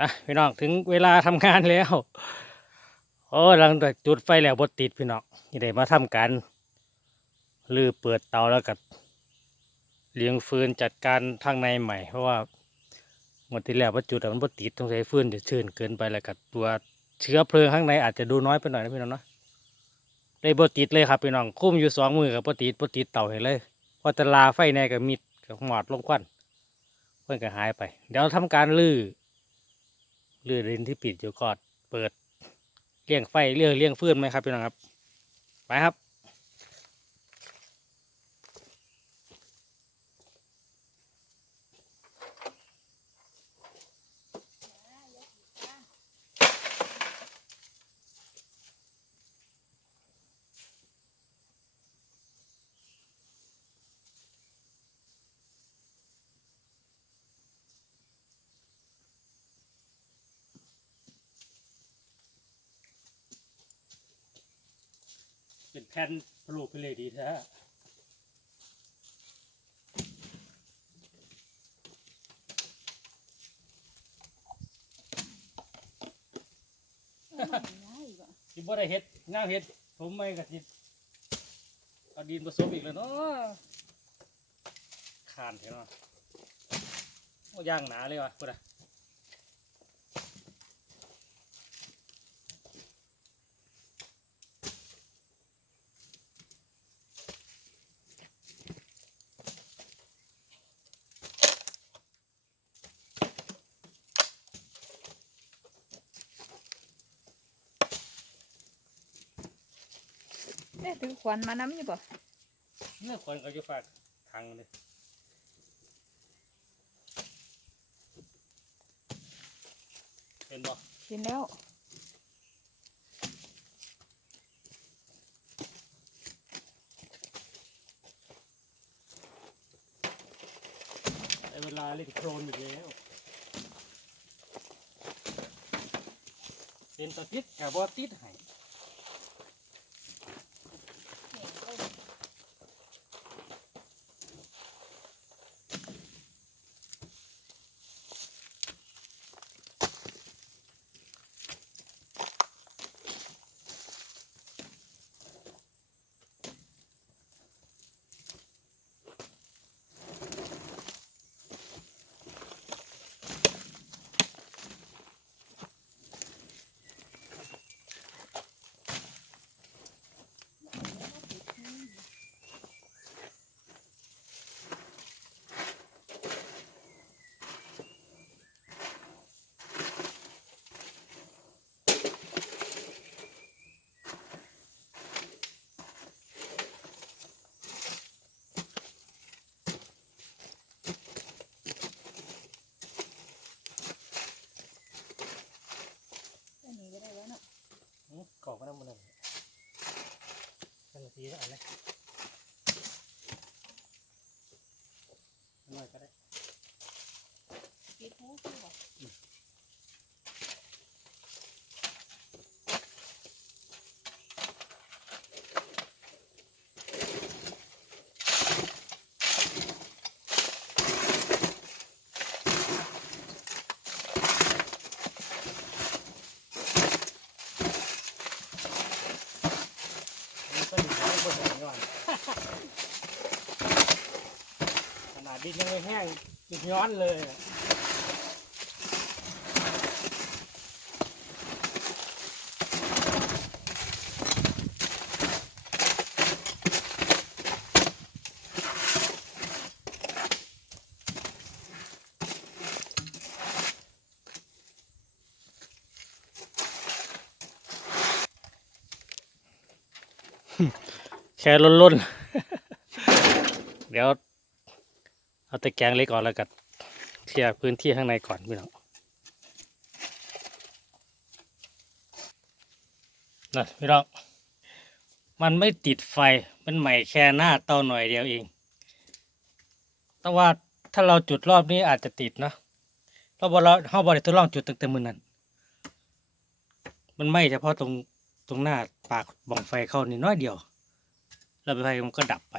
อะพี่น้องถึงเวลาทำงานแล้วโอ้หลังจากจุดไฟแล้วบดติดพี่น้องนี่ได้มาทำการลือเปิดเตาแล้วกับเลี้ยงฟืนจัดการทางในใหม่ เพราะว่าหมดที่แล้วว่าจุดมันบดติดต้องใช้ฟืนจะชื้นเกินไปแล้วกับตัวเชื้อเพลิงข้างในอาจจะดูน้อยไปหน่อยนะพี่น้องเนาะเลยบดติดเลยครับพี่น้องคุ้มอยู่สองมือกับบดติดบดติดเตาเห็นเลยพราะลาไฟในกับมิดกับหมอดลงควันเพื่อนก็หายไป เดี๋ยวทำการลื้อ เรือรินที่ปิดอยู่ก่อนเปิดเลี้ยงไฟเรือเลี้ยงฟืนไหมครับพี่น้องครับ ไปครับ แผ่นปลูกไปเลยดีแท้สิบ่ได้เฮ็ดงามเฮ็ด ผมไม่กะสิเอาดินผสมอีกแล้วเนาะขานเถอะเนาะโอ้ย่างหนาเลยวะพูดอะ ถือขวัญมาน้ำอยู่บ่เนื้อคนเขาจะฝากทางเลยเป็นบ่กินแล้วได้เวลาเล่นโครนอยู่แล้วเป็นตะติดกับบอติดให้อื้ อกรอกมาเลยกันทีละอันเลยอันน้อยก็ได้ ปิดหูคือบ่ อันนี้ก็ดีไม่เปิดหัวก่อน ขนา ดินยังไม่แห้งจุดย้อนเลยอะแค่ล้นๆ เดี๋ยว เอาตะแกรงเล็กก่อนแล้วกันเคลียร์พื้นที่ข้างในก่อนพี่น้องนั่พี่น้องมันไม่ติดไฟมันใหม่แค่หน้าเตาหน่อยเดียวเอง แต่ว่าถ้าเราจุดรอบนี้อาจจะติดเนะเราบอเราเราบอได้ทดลองจุดตั้งแต่มือนั้น มันไหม้เฉพาะตรงตรงหน้าปากบ่องไฟเข้านี่น้อยเดียว แล้วไฟมันก็ดับไป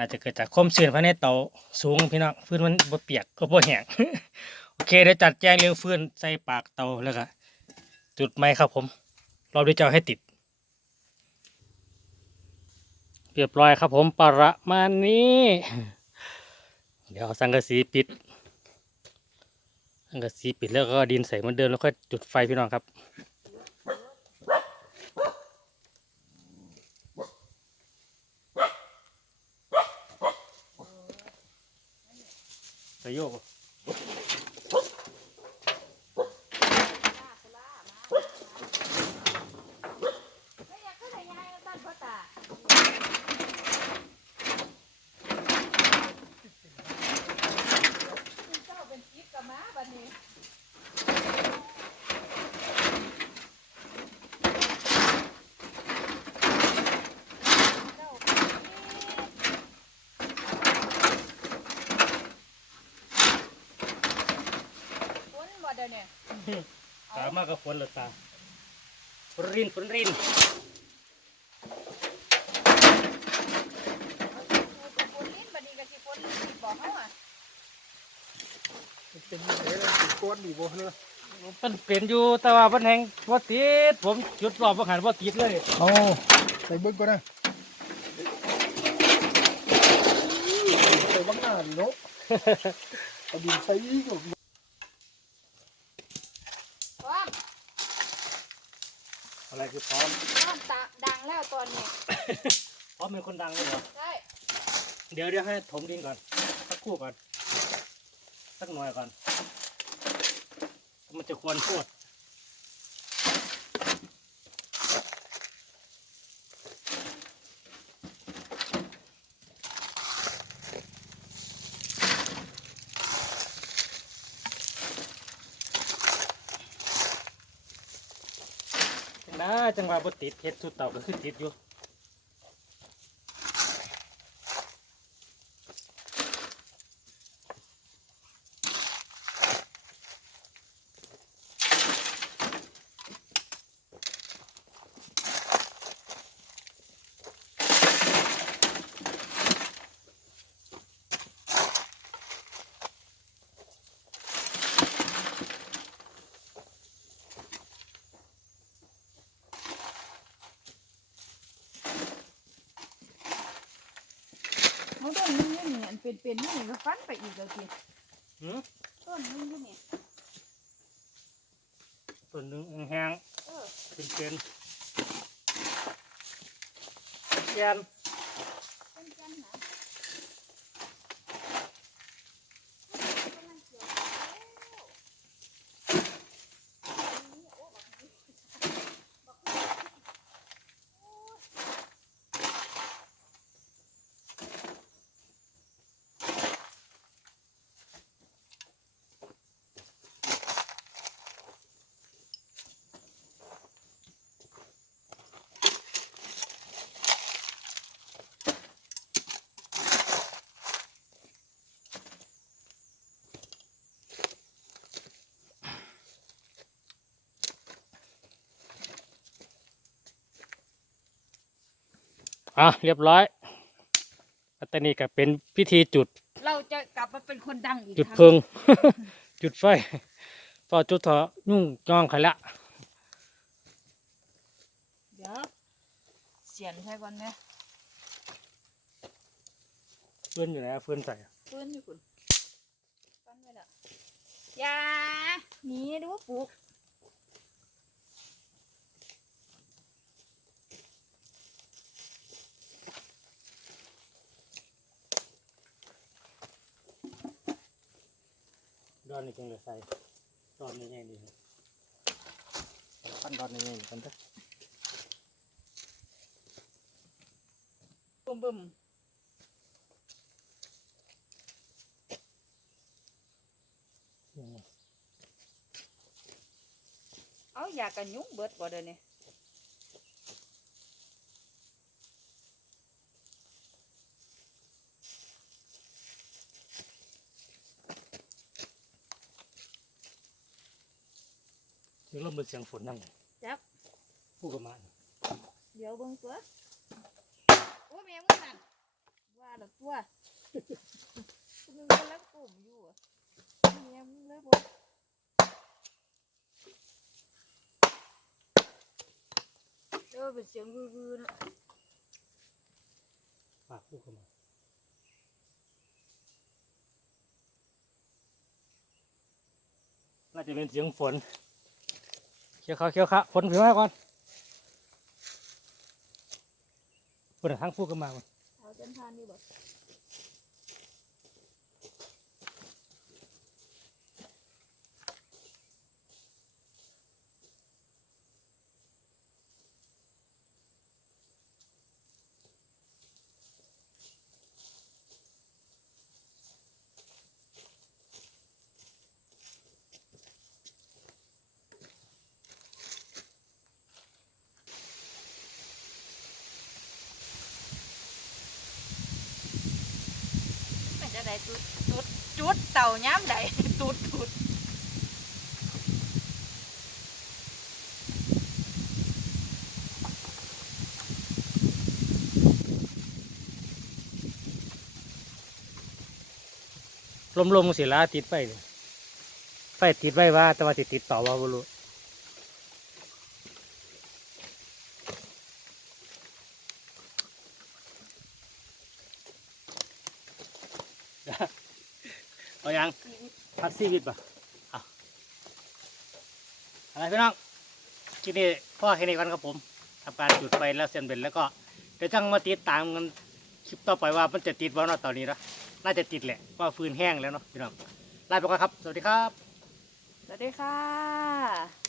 น่าจะเกิดจากความเสื่อภายในเตาสูงพี่น้องฟืนมันบ่เปียกก็บ่แห้งโอเคเดี๋ยวจัดแจงเรื่องฟืนใส่ปากเตาแล้วก็จุดไม้ครับผมราได้จะเอาให้ติด เรียบร้อยครับผมประมาณนี้ เดี๋ยวเอาสังกะสีปิดสังกะสีปิดแล้วก็ดินใส่เหมือนเดิมแล้วก็จุดไฟพี่น้องครับ สยโยก ไม่อยากขึ้นไหนยายตั้นพ่อตาเจ้าเป็นจิ๊บกับม้าบัดนี้เจ้าเป็นจิ๊บฝนบ่เดี๋ยวนี้ตามากกับฝนเลยตาฝนรินฝนรินฝนลิ้นบัดนี้ก็สิฝนลิ้นบอกเฮาอะเป็นยังไงล่ะสิก้อนดีบ่เนอะมันเป็นอยู่แต่ว่ามันแหงว่าติดผมจุดรอบประหารว่าติดเลยเอาใส่เบิ้งก่อนนะใส่บังหน้าดิเนาะ เอาดินใส่อีกก็ พร้อม อะไร คือพร้อมพร้อมตะดังแล้วตอนนี้พร้อมเป็นคนดังเลยเหรอใช่เดี๋ยวเดี๋ยวให้ถมดินก่อน สักครู่ก่อน สักหน่อยก่อน มันจะควรพูดจัง นะจังหวะบ่ติดเฮ็ดสุดเต่าก็คือติดอยู่ ต้นนึงนี่นี่อันเป็นเป็นนี่นี่ก็ฟันไปอีกแล้วทีหืมต้นนึงนี่นี่ส่วนหนึ่งแห้งเออ ๆเป็นเป็นแกนต้นจันนะกำลังเกี่ยวแล้วนี่โอ้บักนี้บักนี้โอ้ย อะเรียบร้อยอัตนี้ก็เป็นพิธีจุด เราจะกลับมาเป็นคนดังอีกจุดครั้งเพิง จุดไฟพอจุดเถอะยุ่งจ้องใครละเดี๋ยวเสียนใช่ก่อนไหมเฟื่อนอยู่ไหนอะเฟื่อนใส่อะปืนอยู่คุณฟันไว้และอยาหนีดูปลูก ดอนนี่จังเลยใส่ดอนนี่ไงดีขั้นดอนนี่ไงกันเถอะบึมบึมอืมเอาอยากกันยุงเบิดบ่เดี๋ยวนี้ เดี๋ยวเรามือเสียงฝนนั่งจับพูดกับมาเดี๋ยวเบิ่งตัวโอ้แม่มึงนั่นว่าและตัวมึงกำลังกลุ่มอยู่อะเยี่ยมเลยบ่เออเป็นเสียงวือๆเนาะปากพูดเข้ามาน่าจะเป็นเสียงฝน ขียวเขาเขียวขาฝนถึงมาก่อนฝนทั้งพูดกันมาก่อนเอาเส้นทานดีบ่ ดจุดจุดจุดเต่าย้ำใดจุดจุดลมลมๆสิละติดไปเลยไฟติดไว้ว่า แต่ว่าติดติดต่อว่าบ่รู้ เอายัง พักซีวิตป่ะเอาอะไรพี่น้องที่นี่พ่อแค่นี้กันครับผมทำการจุดไฟแล้วเส้นเป็นแล้วก็เดี๋ยวจังมาติดตามกันคลิปต่อไปว่ามันจะติดบ่เนาะตอนนี้นะน่าจะติดแหละว่าฟืนแห้งแล้วเนาะพี่น้องลาไปก่อนครับ สวัสดีครับ สวัสดีค่ะ